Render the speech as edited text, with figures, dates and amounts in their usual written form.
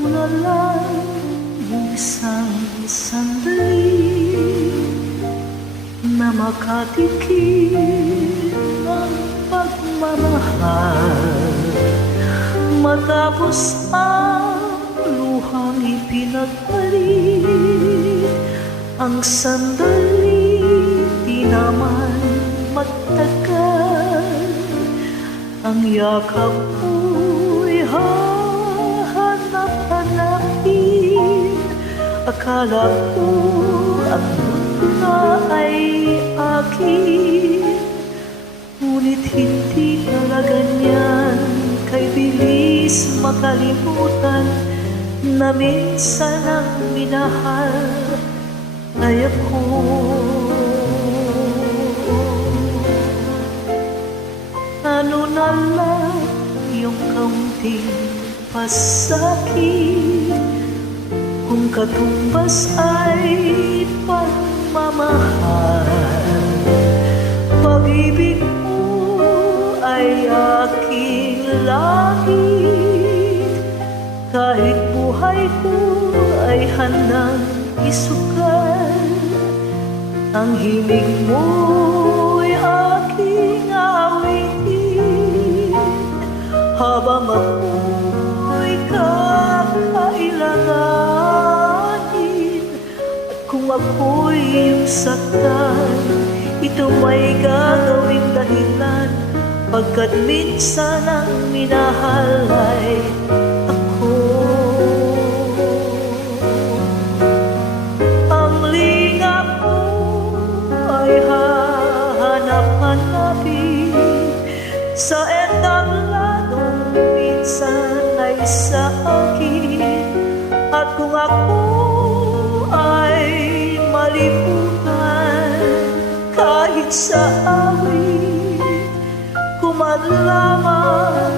na lang yung isang sandali na makatikim ng pagmamahal, matapos ang luhang ipinagpalit. Ang sandali di naman magtagal, ang yakap mo'y hahanap-hanapin. Akala ko ang mundo na ay akin, ngunit hindi pala ganyan. Kay bilis makalimutan na minsan ang minahal ay ako. Ano na lang yung kaunting pasakit, kung katumbas ay pagmamahal. Pag-ibig mo ay aking langit, kahit buhay ko ay handang isugal. Ang himig mo'y aking awitin, habang ako'y kakailanganin. At kung ako'y iyong saktan, ito may gagawing dahilan, pagkat minsan ang minahal ay ako. Ang lingap mo ay hahanap-hanapin sa entabladong minsan ay sa akin. At kung ako ay malimutan kahit sa awit, kumadlamang